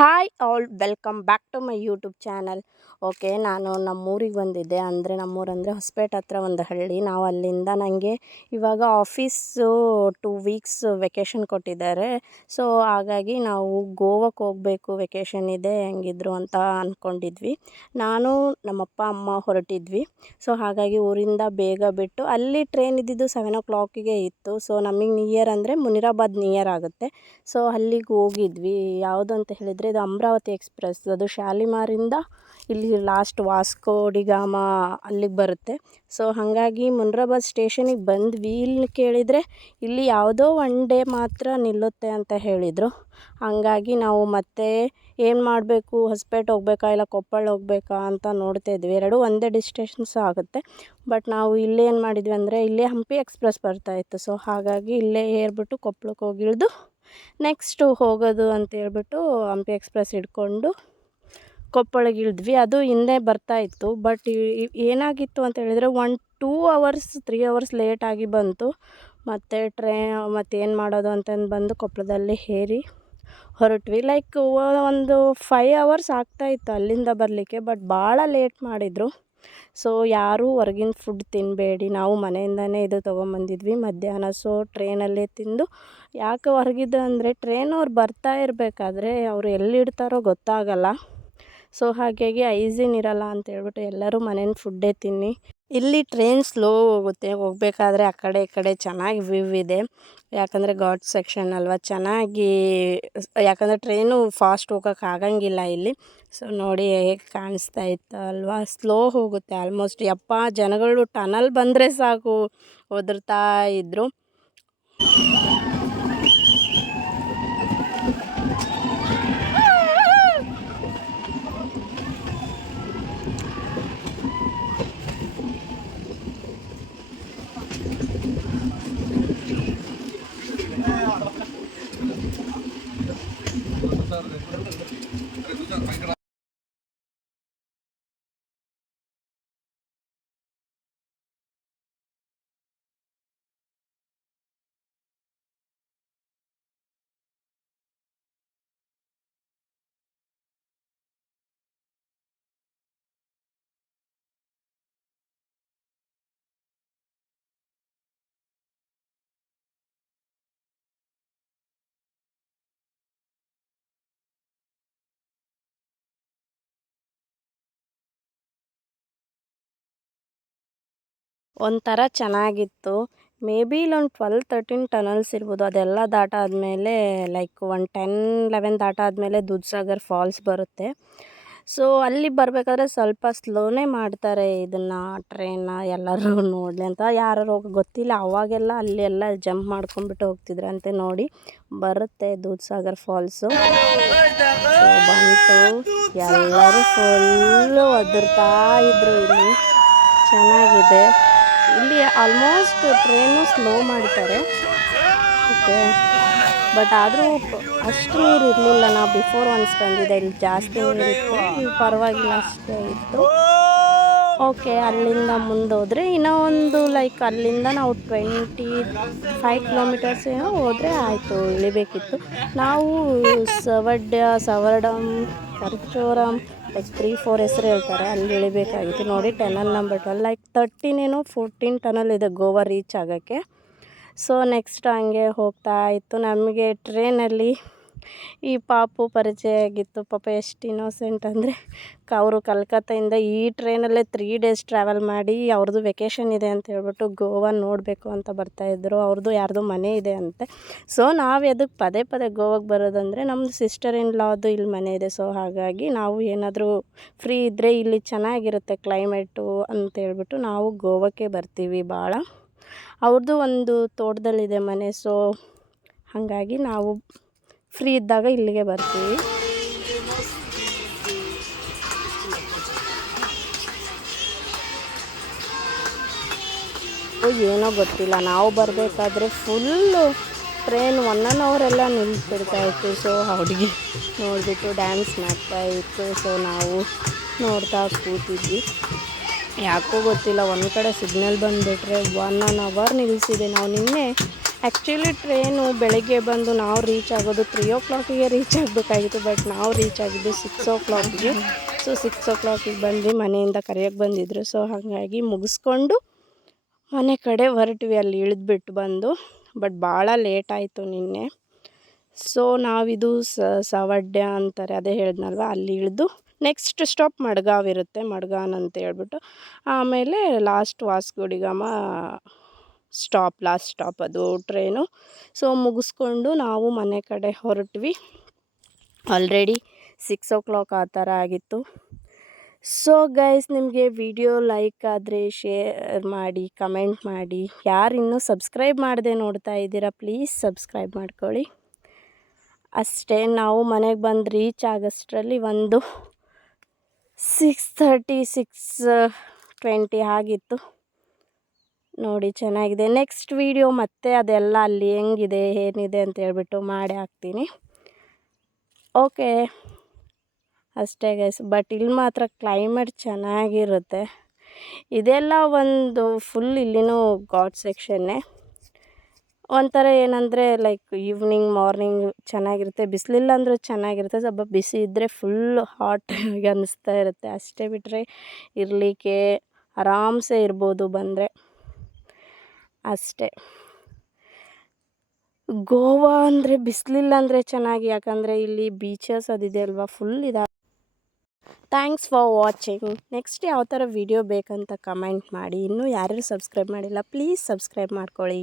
Hi all, welcome back to my YouTube channel. Okay, ನಾನು ನಮ್ಮೂರಿಗೆ ಬಂದಿದ್ದೆ. ಅಂದರೆ ನಮ್ಮೂರಂದರೆ ಹೊಸಪೇಟೆ ಹತ್ರ ಒಂದು ಹಳ್ಳಿ. ನಾವು ಅಲ್ಲಿಂದ ನನಗೆ ಇವಾಗ ಆಫೀಸು 2 ವೀಕ್ಸ್ ವೆಕೇಷನ್ ಕೊಟ್ಟಿದ್ದಾರೆ. ಸೊ ಹಾಗಾಗಿ ನಾವು ಗೋವಾಕ್ಕೆ ಹೋಗಬೇಕು, ವೆಕೇಷನ್ ಇದೆ ಹೆಂಗಿದ್ರು ಅಂತ ಅಂದ್ಕೊಂಡಿದ್ವಿ. ನಾನು ನಮ್ಮಪ್ಪ ಅಮ್ಮ ಹೊರಟಿದ್ವಿ. ಸೊ ಹಾಗಾಗಿ ಊರಿಂದ ಬೇಗ ಬಿಟ್ಟು, ಅಲ್ಲಿ ಟ್ರೈನ್ ಇದ್ದಿದ್ದು 7 o'clock ಇತ್ತು. ಸೊ ನಮಗೆ ನಿಯರ್ ಅಂದರೆ ಮುನಿರಾಬಾದ್ ನಿಯರ್ ಆಗುತ್ತೆ. ಸೊ ಅಲ್ಲಿಗೆ ಹೋಗಿದ್ವಿ. ಯಾವುದು ಅಂತ ಹೇಳಿದರೆ ಇದು ಅಮರಾವತಿ ಎಕ್ಸ್ಪ್ರೆಸ್. ಅದು ಶಾಲಿಮಾರಿಂದ ಇಲ್ಲಿ ಲಾಸ್ಟ್ ವಾಸ್ಕೋ ಡಿ ಗಾಮ ಅಲ್ಲಿಗೆ ಬರುತ್ತೆ. ಸೊ ಹಾಗಾಗಿ ಮುನಿರಾಬಾದ್ ಸ್ಟೇಷನಿಗೆ ಬಂದ್ವಿ. ಇಲ್ಲಿ ಕೇಳಿದರೆ ಇಲ್ಲಿ ಯಾವುದೋ 1 ಡೇ ಮಾತ್ರ ನಿಲ್ಲುತ್ತೆ ಅಂತ ಹೇಳಿದರು. ಹಾಗಾಗಿ ನಾವು ಮತ್ತೆ ಏನು ಮಾಡಬೇಕು, ಹೊಸಪೇಟೆ ಹೋಗ್ಬೇಕಾ ಇಲ್ಲ ಕೊಪ್ಪಳ ಹೋಗ್ಬೇಕಾ ಅಂತ ನೋಡ್ತಾ ಇದ್ವಿ. ಎರಡೂ ಒಂದೇ ಡಿಸ್ಟೇಷನ್ಸ್ ಆಗುತ್ತೆ. ಬಟ್ ನಾವು ಇಲ್ಲೇ ಏನು ಮಾಡಿದ್ವಿ ಅಂದರೆ ಇಲ್ಲೇ ಹಂಪಿ ಎಕ್ಸ್ಪ್ರೆಸ್ ಬರ್ತಾಯಿತ್ತು. ಸೊ ಹಾಗಾಗಿ ಇಲ್ಲೇ ಏರ್ಬಿಟ್ಟು ಕೊಪ್ಪಳಕ್ಕೆ ಹೋಗಿ ಇಳಿದು ನೆಕ್ಸ್ಟು ಹೋಗೋದು ಅಂತ ಹೇಳ್ಬಿಟ್ಟು ಹಂಪಿ ಎಕ್ಸ್ಪ್ರೆಸ್ ಹಿಡ್ಕೊಂಡು ಕೊಪ್ಪಳಿಗೆ ಇಳಿದ್ವಿ. ಅದು ಹಿಂದೆ ಬರ್ತಾಯಿತ್ತು. ಬಟ್ ಏನಾಗಿತ್ತು ಅಂತ ಹೇಳಿದರೆ 2 hours 3 hours ಲೇಟಾಗಿ ಬಂತು. ಮತ್ತು ಮತ್ತೇನು ಮಾಡೋದು ಅಂತಂದು ಬಂದು ಕೊಪ್ಪಳದಲ್ಲಿ ಏರಿ ಹೊರಟ್ವಿ. ಲೈಕ್ ಒಂದು 5 hours ಆಗ್ತಾಯಿತ್ತು ಅಲ್ಲಿಂದ ಬರಲಿಕ್ಕೆ. ಬಟ್ ಭಾಳ ಲೇಟ್ ಮಾಡಿದರು. ಸೊ ಯಾರೂ ಹೊರಗಿನ ಫುಡ್ ತಿನ್ನಬೇಡಿ, ನಾವು ಮನೆಯಿಂದನೇ ಇದು ತೊಗೊಂಬಂದಿದ್ವಿ ಮಧ್ಯಾಹ್ನ. ಸೊ ಟ್ರೈನಲ್ಲೇ ತಿಂದು, ಯಾಕೆ ಹೊರಗಿದ್ದು ಅಂದರೆ ಟ್ರೈನವ್ರು ಬರ್ತಾ ಇರಬೇಕಾದ್ರೆ ಅವರು ಎಲ್ಲಿಡ್ತಾರೋ ಗೊತ್ತಾಗಲ್ಲ. ಸೊ ಹಾಗಾಗಿ ಹೈಜೀನ್ ಇರಲ್ಲ ಅಂತ ಹೇಳ್ಬಿಟ್ಟು ಎಲ್ಲರೂ ಮನೇನ ಫುಡ್ಡೇ ತಿನ್ನಿ. ಇಲ್ಲಿ ಟ್ರೈನ್ ಸ್ಲೋ ಹೋಗುತ್ತೆ. ಹೋಗಬೇಕಾದ್ರೆ ಆ ಕಡೆ ಈ ಕಡೆ ಚೆನ್ನಾಗಿ ವ್ಯೂ ಇದೆ. ಯಾಕಂದರೆ ಘಾಟ್ ಸೆಕ್ಷನ್ ಅಲ್ವಾ, ಚೆನ್ನಾಗಿ. ಯಾಕಂದರೆ ಟ್ರೈನು ಫಾಸ್ಟ್ ಹೋಗೋಕೆ ಆಗಂಗಿಲ್ಲ ಇಲ್ಲಿ. ಸೊ ನೋಡಿ ಹೇಗೆ ಕಾಣಿಸ್ತಾ ಇತ್ತು ಅಲ್ವಾ, ಸ್ಲೋ ಹೋಗುತ್ತೆ ಆಲ್ಮೋಸ್ಟ್. ಜನಗಳು ಟನಲ್ ಬಂದರೆ ಸಾಕು ಒದರ್ತಾ ಇದ್ದರು. ಒಂಥರ ಚೆನ್ನಾಗಿತ್ತು. ಮೇ ಬಿ ಇಲ್ಲೊಂದು 12-13 ಟನಲ್ಸ್ ಇರ್ಬೋದು. ಅದೆಲ್ಲ ದಾಟಾದಮೇಲೆ ಲೈಕ್ 10-11 ದಾಟಾದಮೇಲೆ ದೂದ್ಸಾಗರ್ ಫಾಲ್ಸ್ ಬರುತ್ತೆ. ಸೊ ಅಲ್ಲಿ ಬರಬೇಕಾದ್ರೆ ಸ್ವಲ್ಪ ಸ್ಲೋನೇ ಮಾಡ್ತಾರೆ ಇದನ್ನು, ಟ್ರೈನ್ನ. ಎಲ್ಲರೂ ನೋಡಲಿ ಅಂತ ಯಾರು ಗೊತ್ತಿಲ್ಲ. ಅವಾಗೆಲ್ಲ ಅಲ್ಲಿ ಎಲ್ಲ ಜಂಪ್ ಮಾಡ್ಕೊಂಡ್ಬಿಟ್ಟು ಹೋಗ್ತಿದ್ರಂತೆ. ನೋಡಿ ಬರುತ್ತೆ ದೂದ್ಸಾಗರ್ ಫಾಲ್ಸು. ಸೊ ಬಂತು, ಎಲ್ಲರೂ ಫುಲ್ಲು ಒದರ್ತಾ ಇದ್ರು. ಇಲ್ಲಿ ಚೆನ್ನಾಗಿದೆ. ಇಲ್ಲಿ ಆಲ್ಮೋಸ್ಟ್ ಟ್ರೈನು ಸ್ಲೋ ಮಾಡ್ತಾರೆ. ಓಕೆ, ಬಟ್ ಆದರೂ ಅಷ್ಟು ನೀರು ಇರಲಿಲ್ಲ. ನಾವು ಬಿಫೋರ್ ಒನ್ಸ್ ಬಂದಿದ್ದೆ, ಇಲ್ಲಿ ಜಾಸ್ತಿ ನೀರಿತ್ತು. ಇಲ್ಲಿ ಪರವಾಗಿಲ್ಲ, ಅಷ್ಟೇ ಇತ್ತು. ಓಕೆ, ಅಲ್ಲಿಂದ ಮುಂದೆ ಹೋದರೆ ಇನ್ನೂ ಒಂದು ಲೈಕ್ ಅಲ್ಲಿಂದ ನಾವು 25 kilometers ಏನೋ ಹೋದರೆ ಆಯಿತು, ಇಳಿಬೇಕಿತ್ತು. ನಾವು ಸವರ್ಡಮ್ ಪರಚೋರಮ್ ಲೈಕ್ 3-4 ಹೆಸರು ಹೇಳ್ತಾರೆ, ಅಲ್ಲಿ ಇಳಿಬೇಕಾಗಿತ್ತು. ನೋಡಿ ಟನಲ್ ನಂಬರ್ 12 ಲೈಕ್ 13-14 ಟನಲ್ ಇದೆ ಗೋವಾ ರೀಚ್ ಆಗೋಕ್ಕೆ. ಸೊ ನೆಕ್ಸ್ಟ್ ಹಂಗೆ ಹೋಗ್ತಾ ಇತ್ತು. ನಮಗೆ ಟ್ರೈನಲ್ಲಿ ಈ ಪಾಪು ಪರಿಚಯ ಆಗಿತ್ತು. ಪಾಪ ಎಷ್ಟು ಇನ್ನೋಸೆಂಟ್ ಅಂದರೆ, ಅವರು ಕಲ್ಕತ್ತಾಯಿಂದ ಈ ಟ್ರೈನಲ್ಲೇ 3 days ಟ್ರಾವೆಲ್ ಮಾಡಿ ಅವ್ರದ್ದು ವೆಕೇಷನ್ ಇದೆ ಅಂತ ಹೇಳ್ಬಿಟ್ಟು ಗೋವಾ ನೋಡಬೇಕು ಅಂತ ಬರ್ತಾಯಿದ್ರು. ಅವ್ರದ್ದು ಯಾರ್ದು ಮನೆ ಇದೆ ಅಂತೆ. ಸೊ ನಾವು ಎದಕ್ಕೆ ಪದೇ ಗೋವಾಗೆ ಬರೋದಂದರೆ, ನಮ್ಮದು ಸಿಸ್ಟರ್ ಇನ್ ಲಾದು ಇಲ್ಲಿ ಮನೆ ಇದೆ. ಸೊ ಹಾಗಾಗಿ ನಾವು ಏನಾದರೂ ಫ್ರೀ ಇದ್ದರೆ ಇಲ್ಲಿ ಚೆನ್ನಾಗಿರುತ್ತೆ ಕ್ಲೈಮೇಟು ಅಂತ ಹೇಳ್ಬಿಟ್ಟು ನಾವು ಗೋವಾಕ್ಕೆ ಬರ್ತೀವಿ ಭಾಳ. ಅವ್ರದ್ದು ಒಂದು ತೋಟದಲ್ಲಿದೆ ಮನೆ. ಸೊ ಹಾಗಾಗಿ ನಾವು ಫ್ರೀ ಇದ್ದಾಗ ಇಲ್ಲಿಗೆ ಬರ್ತೀವಿ. ಏನೋ ಗೊತ್ತಿಲ್ಲ, ನಾವು ಬರಬೇಕಾದ್ರೆ ಫುಲ್ಲು ಟ್ರೈನ್ 1 hour ಎಲ್ಲ ನಿಲ್ಸ್ಬಿಡ್ತಾಯಿತ್ತು. ಸೊ ಹುಡುಗಿ ನೋಡಿಬಿಟ್ಟು ಡ್ಯಾನ್ಸ್ ಮಾಡ್ತಾಯಿತ್ತು. ಸೊ ನಾವು ನೋಡ್ತಾ ಕೂತಿದ್ವಿ. ಯಾಕೋ ಗೊತ್ತಿಲ್ಲ, ಒಂದು ಕಡೆ ಸಿಗ್ನಲ್ ಬಂದುಬಿಟ್ರೆ 1 hour ನಿಲ್ಲಿಸಿದೆ. ನಾವು ನಿನ್ನೆ ಆ್ಯಕ್ಚುಲಿ ಟ್ರೈನು ಬೆಳಗ್ಗೆ ಬಂದು ನಾವು ರೀಚ್ ಆಗೋದು 3 ರೀಚ್ ಆಗಬೇಕಾಗಿತ್ತು, ಬಟ್ ನಾವು ರೀಚ್ ಆಗಿದ್ದು 6 ಸೊ 6 ಬಂದು ಮನೆಯಿಂದ ಕರೆಯೋಕ್ಕೆ ಬಂದಿದ್ರು. ಸೊ ಹಾಗಾಗಿ ಮುಗಿಸ್ಕೊಂಡು ಮನೆ ಕಡೆ ಹೊರಟ್ವಿ, ಅಲ್ಲಿ ಇಳಿದ್ಬಿಟ್ಟು ಬಂದು. ಬಟ್ ಭಾಳ ಲೇಟ್ ಆಯಿತು ನಿನ್ನೆ. ಸೊ ನಾವಿದು ಸವಡ್ಯ ಅಂತಾರೆ, ಅದೇ ಹೇಳಿದ್ನಲ್ವ, ಅಲ್ಲಿ ಇಳಿದು ನೆಕ್ಸ್ಟ್ ಸ್ಟಾಪ್ ಮಡ್ಗಾವ್ ಇರುತ್ತೆ, ಮಡ್ಗಾನ್ ಅಂತ ಹೇಳ್ಬಿಟ್ಟು ಆಮೇಲೆ ಲಾಸ್ಟ್ ವಾಸ್ಕೋಡಿಗಾಮ ಲಾಸ್ಟ್ ಸ್ಟಾಪ್ ಅದು ಟ್ರೈನು. ಸೊ ಮುಗಿಸ್ಕೊಂಡು ನಾವು ಮನೆ ಕಡೆ ಹೊರಟ್ವಿ. ಆಲ್ರೆಡಿ 6 ಆ ಥರ ಆಗಿತ್ತು. ಸೊ ಗೈಸ್, ನಿಮಗೆ ವಿಡಿಯೋ ಲೈಕ್ ಆದರೆ ಶೇರ್ ಮಾಡಿ, ಕಮೆಂಟ್ ಮಾಡಿ. ಯಾರು ಇನ್ನೂ ಸಬ್ಸ್ಕ್ರೈಬ್ ಮಾಡದೆ ನೋಡ್ತಾ ಇದ್ದೀರಾ, ಪ್ಲೀಸ್ ಸಬ್ಸ್ಕ್ರೈಬ್ ಮಾಡ್ಕೊಳ್ಳಿ. ಅಷ್ಟೇ, ನಾವು ಮನೆಗೆ ಬಂದು ರೀಚ್ ಆಗೋಷ್ಟರಲ್ಲಿ ಒಂದು 6:30 6:20 ಆಗಿತ್ತು. ನೋಡಿ, ಚೆನ್ನಾಗಿದೆ. ನೆಕ್ಸ್ಟ್ ವಿಡಿಯೋ ಮತ್ತೆ ಅದೆಲ್ಲ ಅಲ್ಲಿ ಹೆಂಗಿದೆ ಏನಿದೆ ಅಂತ ಹೇಳ್ಬಿಟ್ಟು ಮಾಡಿ ಹಾಕ್ತೀನಿ. ಓಕೆ, ಅಷ್ಟೇ ಗೈಸ್. ಬಟ್ ಇಲ್ಲಿ ಮಾತ್ರ ಕ್ಲೈಮೇಟ್ ಚೆನ್ನಾಗಿರುತ್ತೆ. ಇದೆಲ್ಲ ಒಂದು ಫುಲ್ ಇಲ್ಲಿನೂ ಘಾಟ್ ಸೆಕ್ಷನ್ನೇ. ಒಂಥರ ಏನಂದರೆ ಲೈಕ್ ಈವ್ನಿಂಗ್ ಮಾರ್ನಿಂಗ್ ಚೆನ್ನಾಗಿರುತ್ತೆ, ಬಿಸಿಲಿಲ್ಲ ಅಂದರೂ ಚೆನ್ನಾಗಿರುತ್ತೆ. ಸ್ವಲ್ಪ ಬಿಸಿ ಇದ್ದರೆ ಫುಲ್ ಹಾಟ್ ಆಗಿ ಅನ್ನಿಸ್ತಾ ಇರುತ್ತೆ. ಅಷ್ಟೇ ಬಿಟ್ಟರೆ ಇರಲಿಕ್ಕೆ ಆರಾಮ್ಸೆ ಇರ್ಬೋದು ಬಂದರೆ. ಅಷ್ಟೇ, ಗೋವಾ ಅಂದರೆ ಬಿಸಿಲಿಲ್ಲ ಅಂದರೆ ಚೆನ್ನಾಗಿ, ಯಾಕಂದರೆ ಇಲ್ಲಿ ಬೀಚಸ್ ಅದಿದೆ ಅಲ್ವಾ, ಫುಲ್ ಇದೆ. Thanks for watching. ನೆಕ್ಸ್ಟ್ ಯಾವ ಥರ ವಿಡಿಯೋ ಬೇಕಂತ ಕಮೆಂಟ್ ಮಾಡಿ. ಇನ್ನೂ ಯಾರ್ಯಾರು ಸಬ್ಸ್ಕ್ರೈಬ್ ಮಾಡಿಲ್ಲ, ಪ್ಲೀಸ್ ಸಬ್ಸ್ಕ್ರೈಬ್ ಮಾಡ್ಕೊಳ್ಳಿ.